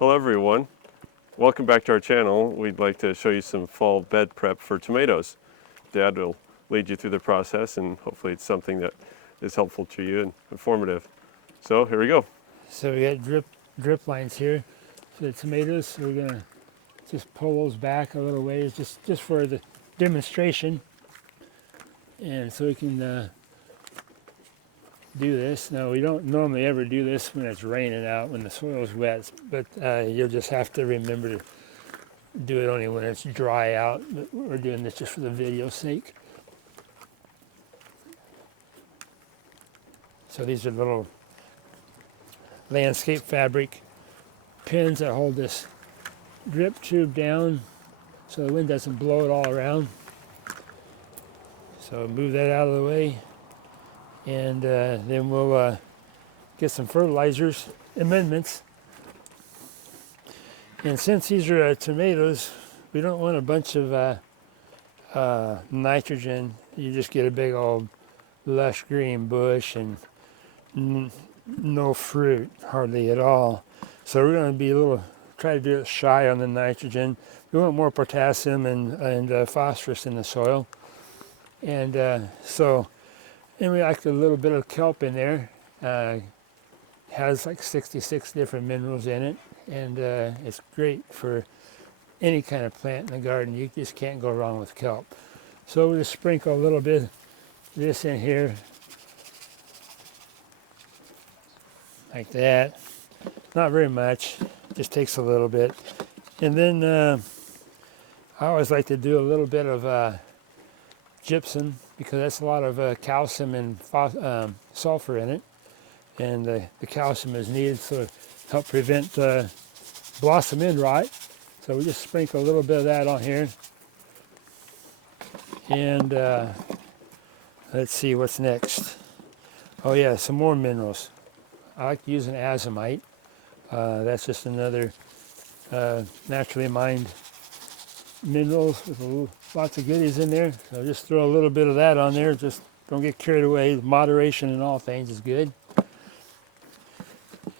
Hello everyone, welcome back to our channel. We'd like to show you some fall bed prep for tomatoes. Dad will lead you through the process and hopefully it's something that is helpful to you and informative. So here we go. So we got drip lines here for the tomatoes. So we're gonna just pull those back a little ways just for the demonstration. And so we can do this. Now we don't normally ever do this when it's raining out, when the soil's wet, but you'll just have to remember to do it only when it's dry out. But we're doing this just for the video's sake. So these are little landscape fabric pins that hold this drip tube down so the wind doesn't blow it all around. So move that out of the way, and then we'll get some fertilizers amendments. And since these are tomatoes, we don't want a bunch of nitrogen. You just get a big old lush green bush and no fruit hardly at all. So we're going to be try to do it shy on the nitrogen. We want more potassium and phosphorus in the soil. And and we like a little bit of kelp in there. Has like 66 different minerals in it, and it's great for any kind of plant in the garden. You just can't go wrong with kelp. So we'll just sprinkle a little bit of this in here, like that. Not very much, just takes a little bit. And then I always like to do a little bit of gypsum, because that's a lot of calcium and sulfur in it, and the calcium is needed to help prevent blossom end rot. So we just sprinkle a little bit of that on here, and let's see what's next. Oh yeah, some more minerals. I like to use an Azomite. That's just another naturally mined minerals with lots of goodies in there. So just throw a little bit of that on there. Just don't get carried away. Moderation in all things is good.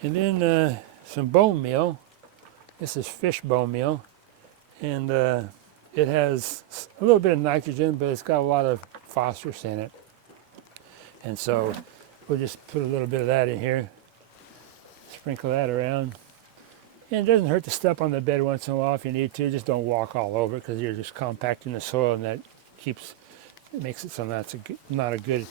And then some bone meal. This is fish bone meal, and it has a little bit of nitrogen, but it's got a lot of phosphorus in it. And so we'll just put a little bit of that in here. Sprinkle that around. And it doesn't hurt to step on the bed once in a while if you need to. Just don't walk all over it, because you're just compacting the soil, and that makes it so that's not a good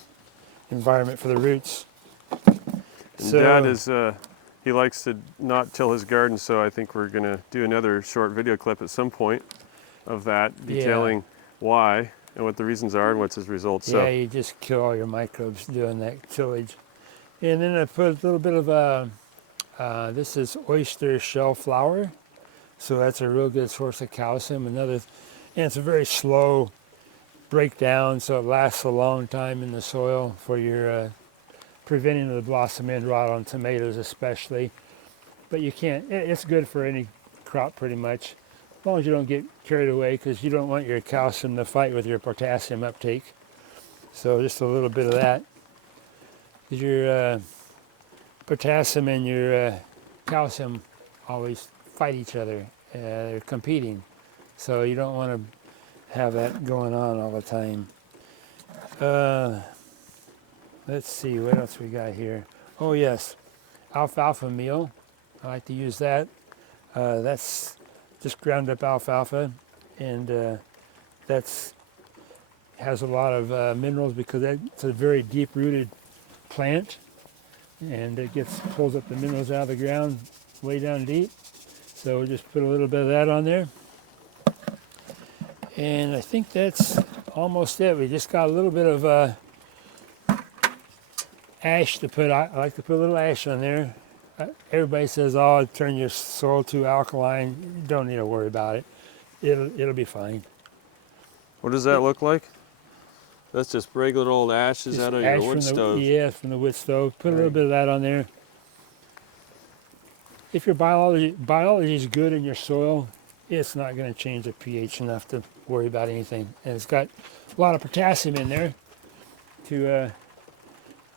environment for the roots. And so, Dad he likes to not till his garden, so I think we're going to do another short video clip at some point of that, detailing why and what the reasons are and what's his results. Yeah, you just kill all your microbes doing that tillage. And then I put a little bit of this is oyster shell flour, so that's a real good source of calcium. And it's a very slow breakdown, so it lasts a long time in the soil for your preventing the blossom end rot on tomatoes especially. But you can't, it's good for any crop pretty much, as long as you don't get carried away, because you don't want your calcium to fight with your potassium uptake. So just a little bit of that. Your potassium and your calcium always fight each other. They're competing. So you don't want to have that going on all the time. Let's see, what else we got here? Oh yes, alfalfa meal. I like to use that. That's just ground up alfalfa, and that's has a lot of minerals, because it's a very deep-rooted plant, and it pulls up the minerals out of the ground way down deep. So we'll just put a little bit of that on there. And I think that's almost it. We just got a little bit of ash to put. I like to put a little ash on there. Everybody says, oh, turn your soil too alkaline. You don't need to worry about it. It'll be fine. What does that look like? That's just regular old ashes out of your wood stove. Yeah, from the wood stove. Put a little bit of that on there. If your biology is good in your soil, it's not going to change the pH enough to worry about anything. And it's got a lot of potassium in there to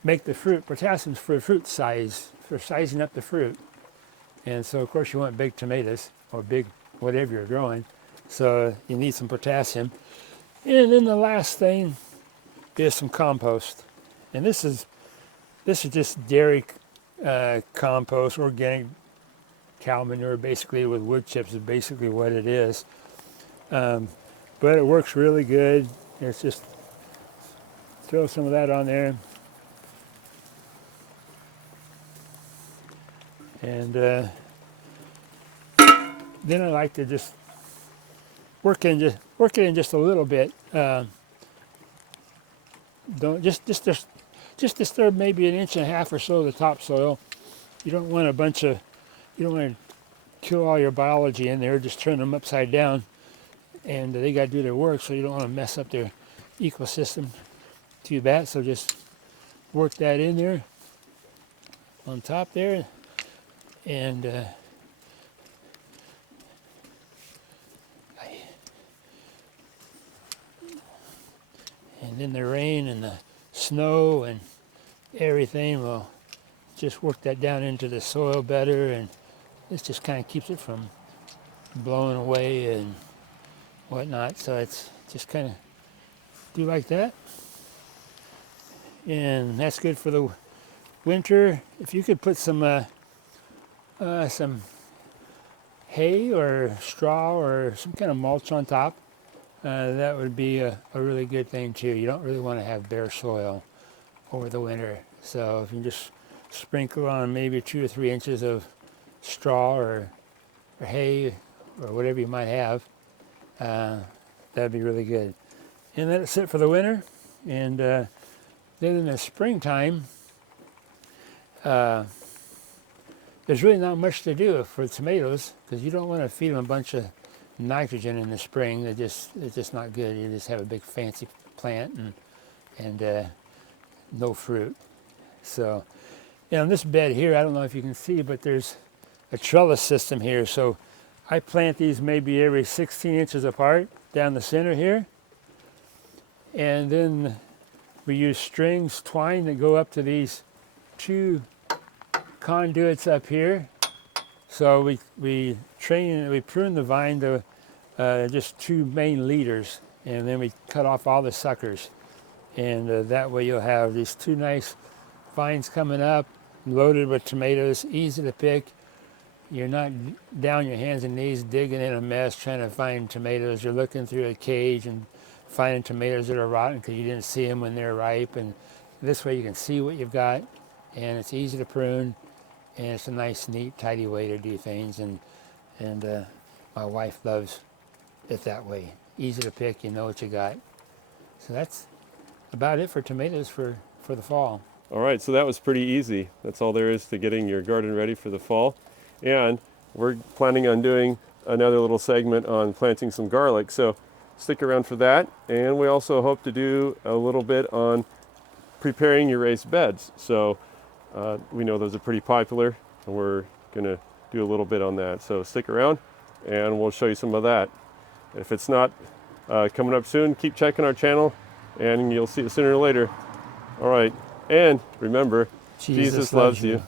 make the fruit. Potassium's for fruit size, for sizing up the fruit. And so of course you want big tomatoes or big whatever you're growing. So you need some potassium. And then the last thing is some compost. And this is just dairy compost, organic cow manure, basically with wood chips is basically what it is. But it works really good. It's just throw some of that on there. And then I like to just work it in just a little bit. Don't just disturb maybe 1.5 inches or so of the topsoil. You don't want you don't want to kill all your biology in there. Just turn them upside down, and they got to do their work. So you don't want to mess up their ecosystem too bad. So just work that in there on top there, and then the rain and the snow and everything will just work that down into the soil better, and this just kind of keeps it from blowing away and whatnot. So it's just kind of do like that, and that's good for the winter. If you could put some hay or straw or some kind of mulch on top, that would be a really good thing too. You don't really want to have bare soil over the winter. So if you just sprinkle on maybe 2 or 3 inches of straw or hay or whatever you might have, that'd be really good. And let it sit for the winter. And then in the springtime, there's really not much to do for tomatoes, because you don't want to feed them a bunch of nitrogen in the spring. It's just not good. You just have a big fancy plant and no fruit. So, on this bed here, I don't know if you can see, but there's a trellis system here. So I plant these maybe every 16 inches apart down the center here, and then we use strings, twine, that go up to these 2 conduits up here. So we prune the vine to just 2 main leaders, and then we cut off all the suckers, and that way you'll have these 2 nice vines coming up, loaded with tomatoes, easy to pick. You're not down your hands and knees digging in a mess trying to find tomatoes. You're looking through a cage and finding tomatoes that are rotten because you didn't see them when they're ripe, and this way you can see what you've got, and it's easy to prune. And it's a nice, neat, tidy way to do things, and my wife loves it that way. Easy to pick, you know what you got. So that's about it for tomatoes for the fall. All right, so that was pretty easy. That's all there is to getting your garden ready for the fall. And we're planning on doing another little segment on planting some garlic, so stick around for that. And we also hope to do a little bit on preparing your raised beds. So we know those are pretty popular, and we're going to do a little bit on that. So stick around, and we'll show you some of that. If it's not coming up soon, keep checking our channel, and you'll see it sooner or later. All right, and remember, Jesus loves you.